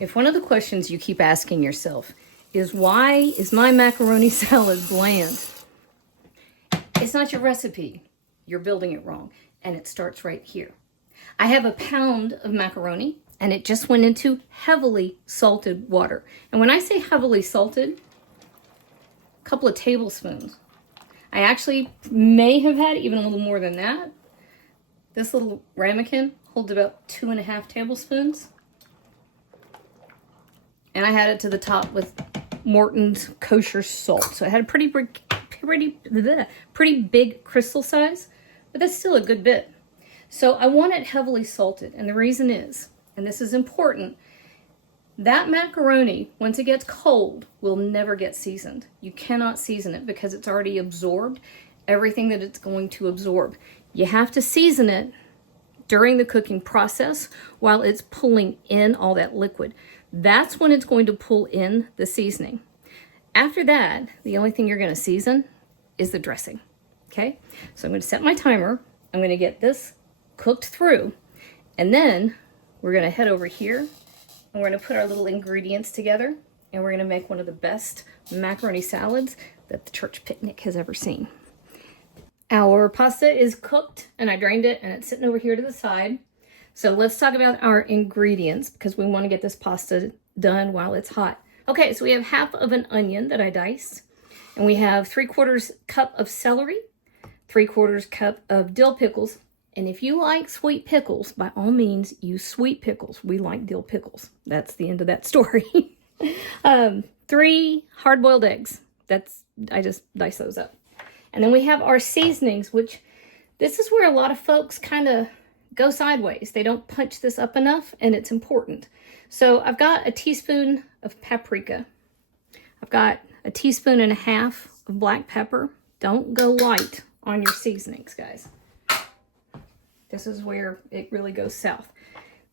If one of the questions you keep asking yourself is, why is my macaroni salad bland? It's not your recipe. You're building it wrong. And it starts right here. I have a pound of macaroni, and it just went into heavily salted water. And when I say heavily salted, a couple of tablespoons. I actually may have had even a little more than that. This little ramekin holds about 2.5 tablespoons. And I had it to the top with Morton's kosher salt. So it had a pretty big crystal size, but that's still a good bit. So I want it heavily salted. And the reason is, and this is important, that macaroni, once it gets cold, will never get seasoned. You cannot season it because it's already absorbed everything that it's going to absorb. You have to season it during the cooking process while it's pulling in all that liquid. That's when it's going to pull in the seasoning. After that, the only thing you're going to season is the dressing. Okay? So I'm going to set my timer. I'm going to get this cooked through. And then we're going to head over here and we're going to put our little ingredients together. And we're going to make one of the best macaroni salads that the church picnic has ever seen. Our pasta is cooked and I drained it and it's sitting over here to the side. So let's talk about our ingredients because we want to get this pasta done while it's hot. Okay, so we have half of an onion that I diced, and we have 3/4 cup of celery, 3/4 cup of dill pickles. And if you like sweet pickles, by all means, use sweet pickles. We like dill pickles. That's the end of that story. 3 hard-boiled eggs. I just dice those up. And then we have our seasonings, which this is where a lot of folks kind of go sideways. They don't punch this up enough, and it's important. So I've got a teaspoon of paprika. I've got a 1.5 teaspoons of black pepper. Don't go light on your seasonings, guys. This is where it really goes south.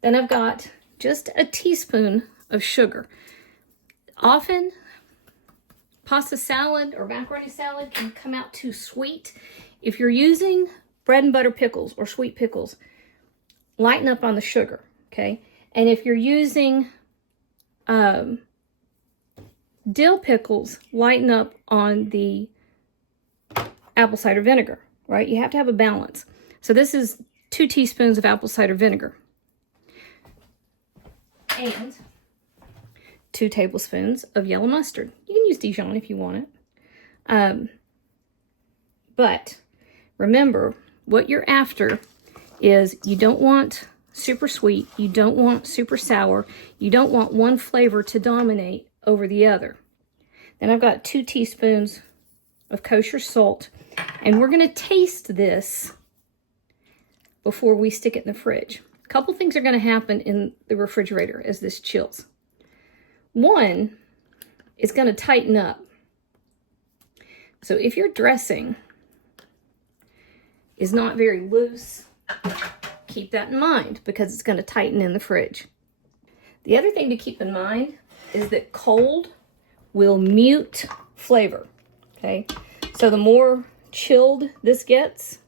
Then I've got just a teaspoon of sugar. Often, pasta salad or macaroni salad can come out too sweet. If you're using bread and butter pickles or sweet pickles, lighten up on the sugar, okay? And if you're using dill pickles, lighten up on the apple cider vinegar, right? You have to have a balance. So this is 2 teaspoons of apple cider vinegar. And 2 tablespoons of yellow mustard. You can use Dijon if you want it. But remember, what you're after is you don't want super sweet, you don't want super sour, you don't want one flavor to dominate over the other. Then I've got 2 teaspoons of kosher salt, and we're going to taste this before we stick it in the fridge. A couple things are going to happen in the refrigerator as this chills. One, it's going to tighten up. So if your dressing is not very loose, keep that in mind because it's going to tighten in the fridge. The other thing to keep in mind is that cold will mute flavor, okay? So the more chilled this gets,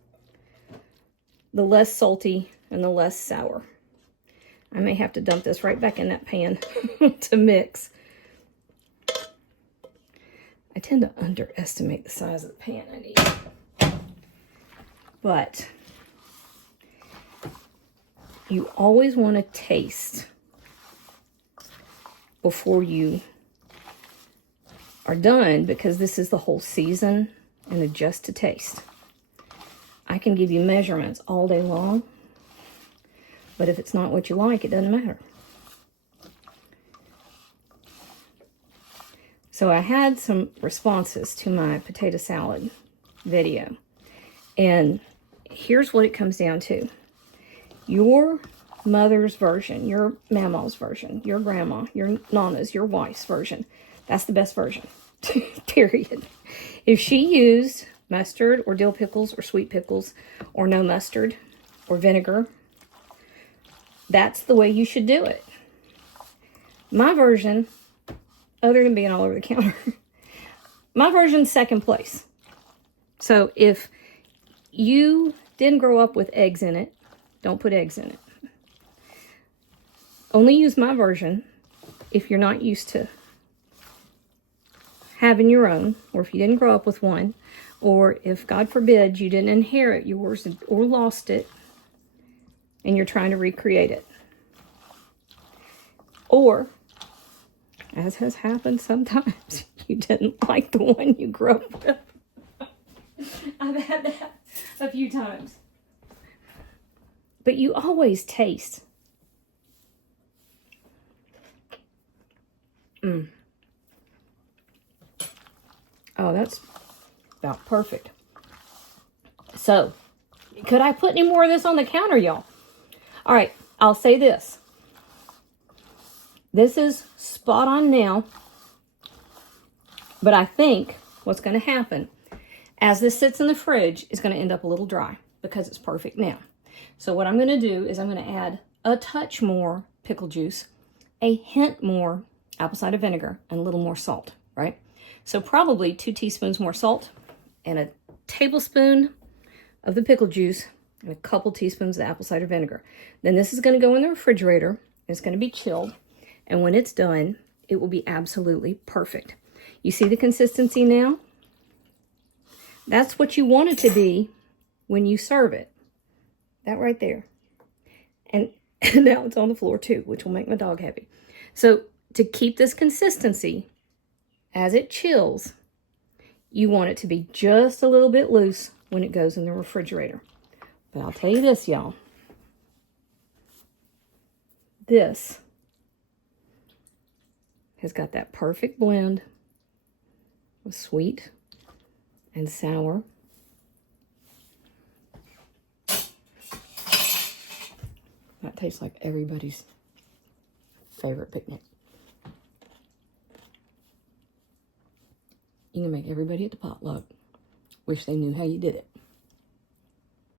the less salty and the less sour. I may have to dump this right back in that pan to mix. I tend to underestimate the size of the pan I need. But you always want to taste before you are done because this is the whole season and adjust to taste. I can give you measurements all day long, but if it's not what you like, it doesn't matter. So I had some responses to my potato salad video, and here's what it comes down to. Your mother's version, your mama's version, your grandma, your nana's, your wife's version, that's the best version, period. If she used mustard or dill pickles or sweet pickles or no mustard or vinegar, that's the way you should do it. My version, other than being all over the counter, my version's second place. So if you didn't grow up with eggs in it, don't put eggs in it. Only use my version if you're not used to having your own, or if you didn't grow up with one, or if, God forbid, you didn't inherit yours or lost it, and you're trying to recreate it. Or, as has happened sometimes, you didn't like the one you grew up with. I've had that a few times. But you always taste. Oh, that's about perfect. So, could I put any more of this on the counter, y'all? All right, I'll say this. This is spot on now. But I think what's going to happen as this sits in the fridge is going to end up a little dry because it's perfect now. So what I'm going to do is I'm going to add a touch more pickle juice, a hint more apple cider vinegar, and a little more salt, right? So probably 2 teaspoons more salt and a tablespoon of the pickle juice and a couple teaspoons of apple cider vinegar. Then this is going to go in the refrigerator. It's going to be chilled. And when it's done, it will be absolutely perfect. You see the consistency now? That's what you want it to be when you serve it. That right there. And now it's on the floor too, which will make my dog happy. So to keep this consistency, as it chills, you want it to be just a little bit loose when it goes in the refrigerator. But I'll tell you this, y'all. This has got that perfect blend of sweet and sour. That tastes like everybody's favorite picnic. You can make everybody at the potluck wish they knew how you did it.